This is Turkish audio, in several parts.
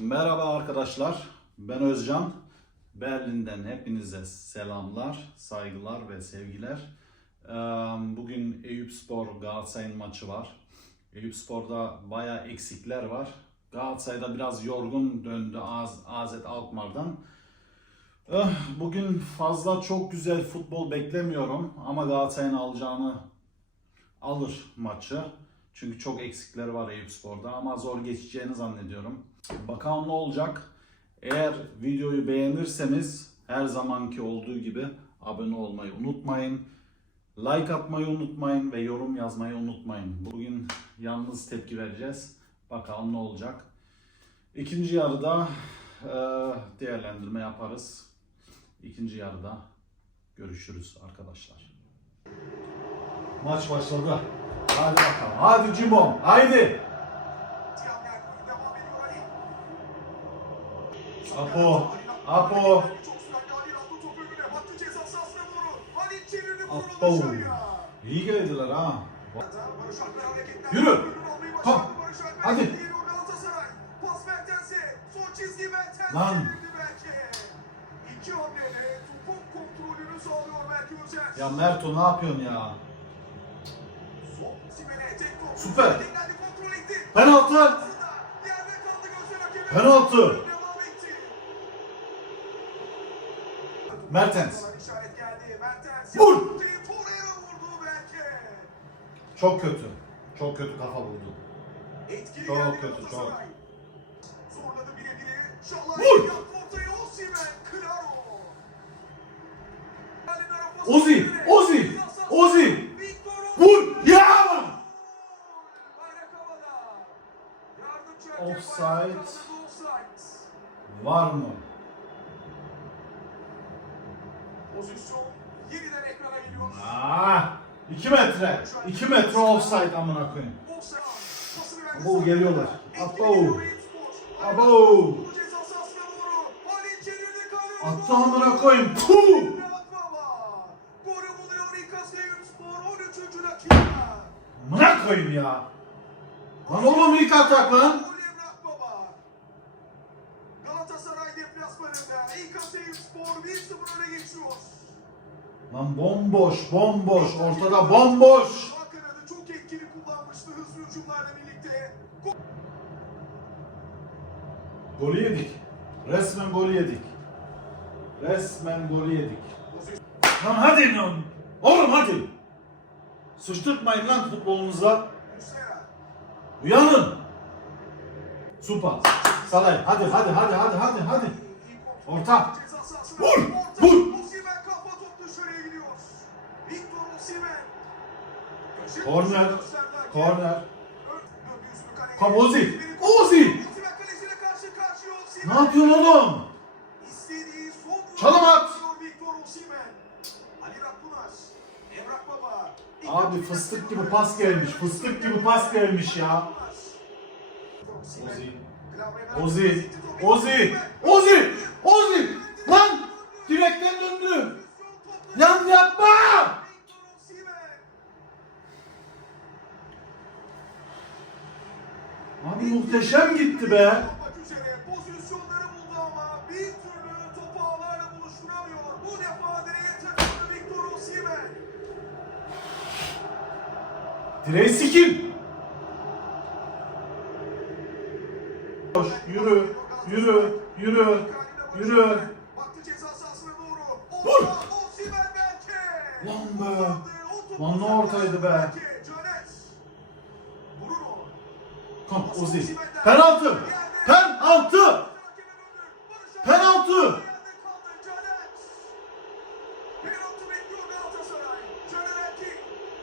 Merhaba arkadaşlar. Ben Özcan. Berlin'den hepinize selamlar, saygılar ve sevgiler. Ee, Bugün Eyüpspor Galatasaray'ın maçı var. Eyüpspor'da bayağı eksikler var. Galatasaray'da biraz yorgun döndü Az Azet Alkmaar'dan. Eh, Bugün fazla çok güzel futbol beklemiyorum ama Galatasaray'ın alacağını alır maçı. Çünkü çok eksikler var Eyüpspor'da ama zor geçeceğini zannediyorum. Bakalım ne olacak. Eğer videoyu beğenirseniz her zamanki olduğu gibi abone olmayı unutmayın. Like atmayı unutmayın ve yorum yazmayı unutmayın. Bugün yalnız tepki vereceğiz. Bakalım ne olacak. İkinci yarıda e, değerlendirme yaparız. İkinci yarıda görüşürüz arkadaşlar. Maç başladı. Hadi bakalım. Hadi Cimbom. Haydi. Apo. Apo. Apo. İyi geldiler ha. Yürü. Kom. Hadi. Lan. Ya Merto ne yapıyorsun ya? Süper. Penaltı. Penaltı. Mertens. Vur. Çok kötü. Çok kötü kafa vurdu. Çok kötü, çok. Vur. yaptı ortaya Osimhen. Claro. Ozi, Ozi, Ozi. Victor Vur. Ya. Bayrak havada. Yardımcı hakem Offside. Var mı? Pozisyon yeniden ekrana geliyor. Ah. 2 metre. 2 metre offside amına koyayım. Abo, geliyorlar. Abo. Abo. Attı amına koyayım. Puh. Murat Baba. Golü buluyor İKS Eyüpspor 13. dakika. Amına koyayım ya. Lan oğlum ilk atak lan. Gol Emrah Baba. Galatasaray deplasmanında İKS Eyüpspor 1-0 öne geçiyor. Lan bomboş, bomboş. Ortada bomboş. Çok etkili kullanmıştı hızlı hücumlarla birlikte. Gol Golü yedik. Resmen golü yedik. Resmen golü yedik. Lan hadi lan. Oğlum hadi. Sıçtırtmayın lan futbolunuzla. Muslera. Uyanın. Süper. Salay. Hadi hadi hadi hadi hadi hadi. Orta. Vur, vur. Korner. Korner. Kom Ozi. Ozi. Ne yapıyorsun oğlum? Çalım at. yapıyor Victor Osimhen. Ali Rakbunar. Emrah Baba. Abi fıstık gibi pas gelmiş. Fıstık gibi pas gelmiş ya. Ozi. Ozi. Ozi. Ozi. Takıldı Victor Osimhen. Direği sikim. Koş, Yürü. Yürü. Yürü. Yürü. Vur. Lan be. Lan ne ortaydı be. Kom Ozi. Penaltı. Penaltı. Penaltı.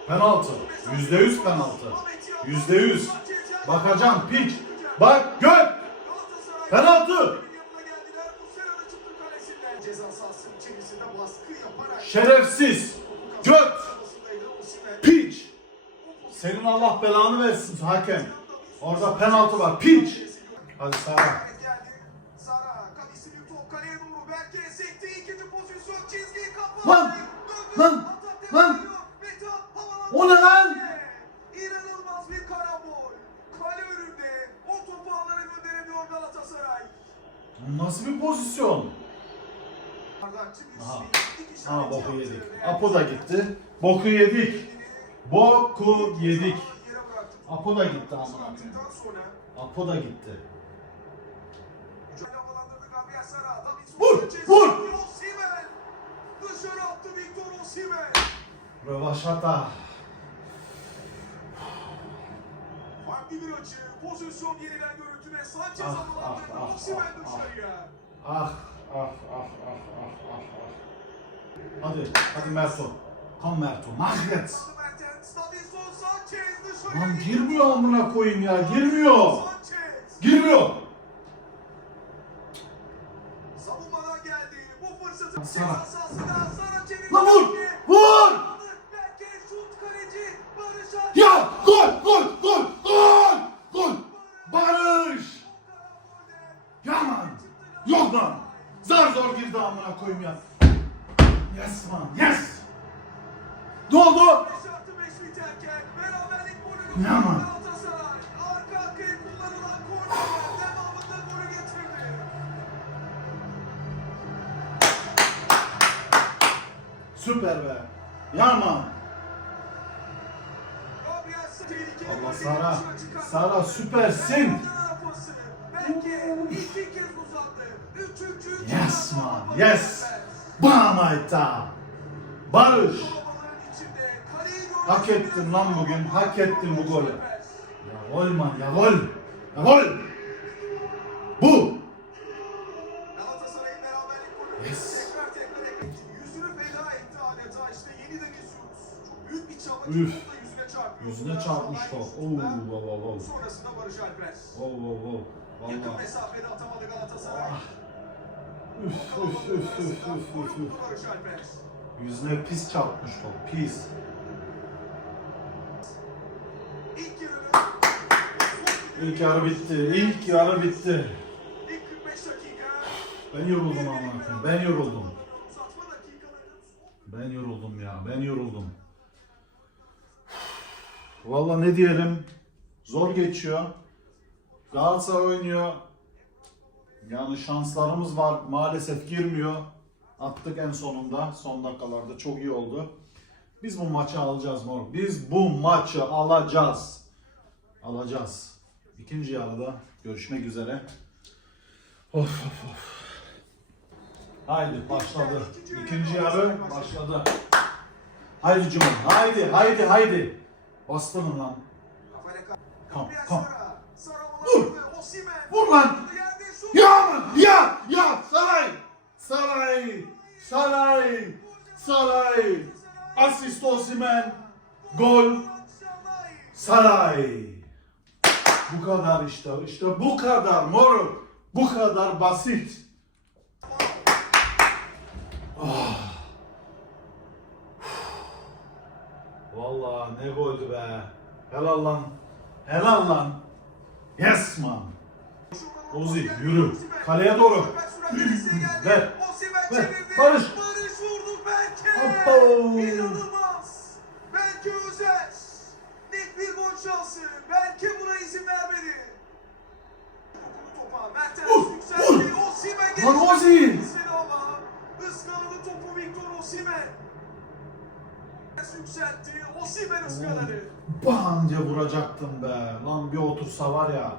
Penaltı. Yüzde yüz penaltı. Yüzde yüz. Bakacağım piç. Bak gör. Penaltı. Şerefsiz. Göt. Piç. Senin Allah belanı versin hakem. Orada penaltı var. Piç. Hadi Sara. Lan! Lan! Lan! O ne lan? İnanılmaz bir karambol. Kale önünde o topu alana gönderemiyor Galatasaray. Nasıl bir pozisyon? Aha. silik Ha işareti boku yedik. Apo da gitti. Boku yedik. Boku yedik. Yere bıraktı. Apo da gitti amına koyayım. Attıktan sonra Apo da gitti. Vur, vur! Dışarı attı Victor Osimhen. Rövaşata. Farklı bir açı. Pozisyon yeniden görüntüde. Sanchez Ah, ah, havalandırdı. ah, Osimhen ah, dışarıya. Ah ah ah ah ah ah ah. Hadi hadi Merto. Kom Merto. Mahret. Lan girmiyor amına koyayım ya. Girmiyor. Girmiyor. Savunmadan geldi. Bu fırsatı Sara. Lan vur. Vur. Ya gol gol gol gol gol. Barış. Yaman. Yok lan. Zar zor girdi amına koyayım ya. Yes man yes. Ne oldu? Golü getirdi. Süper be. Yaman. Allah Sara. Sara süpersin. Yes man, yes. Bamaita. Barış. Hak ettin lan bugün, hak ettin bu golü. Ya gol man ya gol. Ya gol. Bu. Yes. Üf. yüzüne çarpmış top. Oo wow wow wow. Sonrasında Barış Alper. Wow wow wow. Yakın Valla. mesafede atamadı Galatasaray. Üf üf üf üf üf üf üf. Yüzüne pis çarpmış top. Pis. İlk yarı bitti. İlk yarı bitti. İlk 45 dakika. Ben yoruldum koyayım. Ben yoruldum. Ben yoruldum ya. Ben yoruldum. Valla ne diyelim? Zor geçiyor. Galatasaray oynuyor. Yani şanslarımız var. Maalesef girmiyor. Attık en sonunda. Son dakikalarda çok iyi oldu. Biz bu maçı alacağız moruk. Biz bu maçı alacağız. Alacağız. İkinci yarıda görüşmek üzere. Of of of. Haydi başladı. İkinci yarı başladı. Haydi Cuma. Haydi haydi haydi. Bastım lan. Kom, kom. Vur. Vur lan. Ya ya ya Saray. Saray. Saray. Saray. Asist Osimhen. Gol. Saray. Bu kadar işte. İşte bu kadar moruk. Bu kadar basit. Ah. Vallahi ne goldü be. Helal lan. Helal lan. Yes man. Ozi, yürü. Kaleye doğru. Ver. Ver. Barış. Barış vurdu Berke. Hoppa. Osimhen Lan geçti. Ozi. İstedi ama ıskaladı topu Victor Osimhen. Mertens yükseltti. Osimhen ıskaladı. Bam diye vuracaktım be. Lan bir otursa var ya.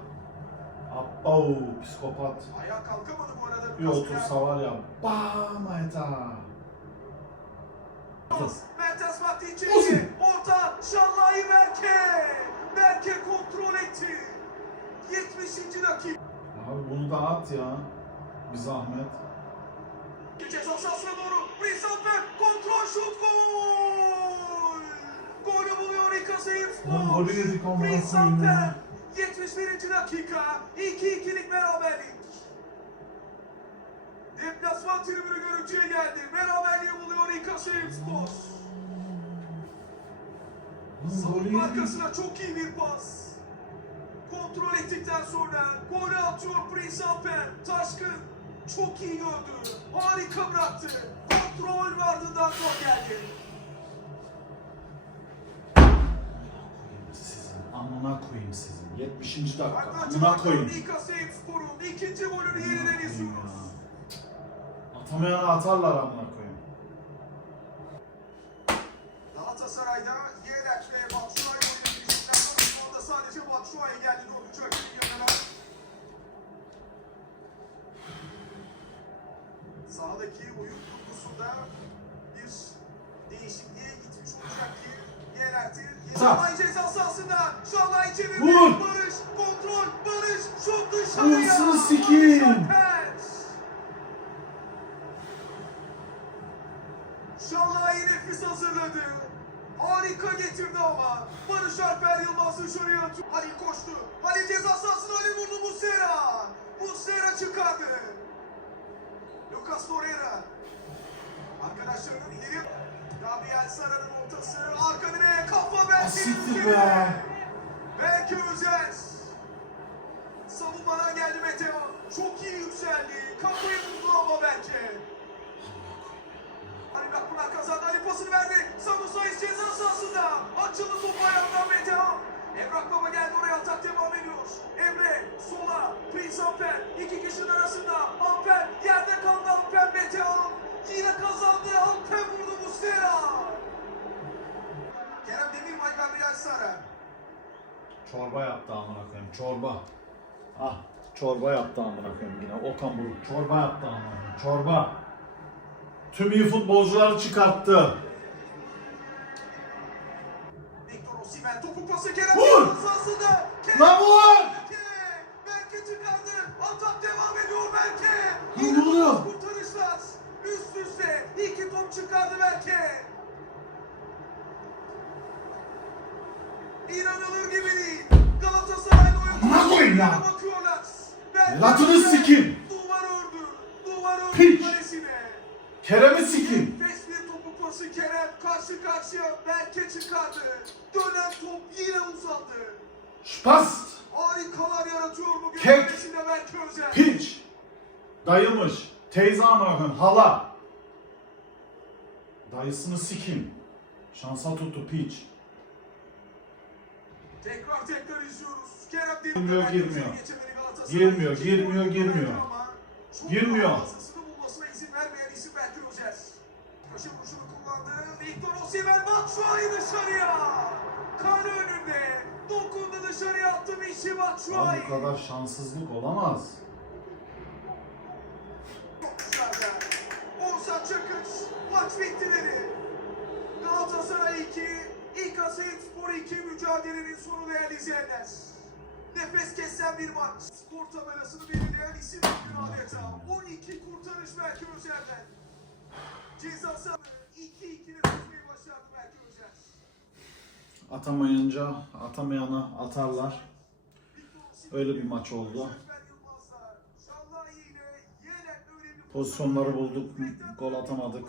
Abba psikopat. Ayağa kalkamadı bu arada. Bir otursa var ya. Bam hayta. Mertens Olsun. içeriye. Orta. Şallahi Berke. Berke kontrol etti. 70. dakika. Abi bunu da at ya. Bir zahmet. Ceza sahasına doğru. Brisanfer kontrol şut gol. Golü buluyor İkazayım Lan golü yedik koyayım Brisanfer. ya. 71. dakika. 2-2'lik beraberlik. Deplasman tribünü görüntüye geldi. Beraberliği buluyor İkazayım Spor. Savunma arkasına çok iyi bir pas. Kontrol ettikten sonra golü atıyor Prince Alper. Taşkın çok iyi gördü. Harika bıraktı. Kontrol ve ardından gol geldi. Sizin amına koyayım sizin. 70. dakika. Amına koyayım. Spor'un 2-2 ikinci golünü yeniden izliyoruz. Atamayana atarlar amına koyayım. Galatasaray'da Yelek ve Batshuayi oyunu girişinden sonra sadece Batshuayi geldi Sahadaki oyun kurgusunda bir değişikliğe gitmiş olacak ki Yeler'ti. Sağ. Şalay ceza sahasında. Şalay çevirdi. Vur. Barış kontrol. Barış şut dışarıya. Barış Alper. Be. Berke Özer. Savunmadan geldi Meteo. Çok iyi yükseldi. Kafayı buldu ama Berke. Ali Akpınar kazandı. Ali pasını verdi. Sanu Sayıs ceza sahasında. Açıldı topu ayağından Metehan. Emrah Baba geldi oraya atak devam ediyor. Emre sola. Prince Amper. iki kişinin arasında. Amper yerde kaldı Amper Metehan. Yine kazandı. Amper vurdu Muslera. Çorba yaptı amına koyayım. Çorba. Ah çorba yaptı amına koyayım yine. Okan Buruk çorba yaptı amına koyayım. Çorba. Tüm iyi futbolcuları çıkarttı. Vur! Lan vur! Koyayım ya. Latını sikeyim. Piç. Kerem'i sikeyim. Topu pası Kerem karşı karşıya Berke çıkardı. Dönen top yine uzandı. Şpas. Harikalar yaratıyor bugün Kek. Piç. Dayımış. Teyze amına. Hala. Dayısını sikeyim. Şansa tuttu piç. Tekrar tekrar izliyoruz. Girmiyor, girmiyor. Girmiyor, girmiyor, girmiyor. Girmiyor. Köşe vuruşunu. Victor Osimhen Batshuayi dışarıya. Kale önünde. Dokundu dışarıya attı Abi Batshuayi. bu kadar şanssızlık olamaz. Bir maç. Skor tabelasını belirleyen isim bugün adeta. 12 kurtarış Berke Özer'den. Ceza sahası 2-2'de tutmayı başardı Berke Özer. Atamayınca atamayana atarlar. Öyle bir maç oldu. Pozisyonları bulduk, gol atamadık.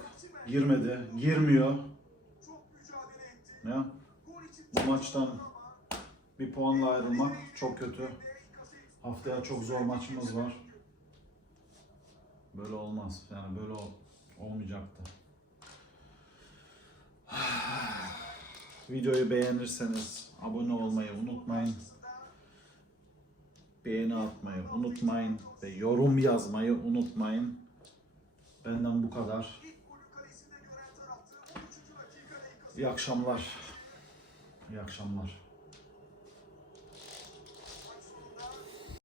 Girmedi, girmiyor. Ya, bu maçtan bir puanla ayrılmak çok kötü. Haftaya çok zor maçımız var. Böyle olmaz. Yani böyle ol- olmayacaktı. Videoyu beğenirseniz abone olmayı unutmayın. Beğeni atmayı unutmayın ve yorum yazmayı unutmayın. Benden bu kadar. İyi akşamlar. İyi akşamlar.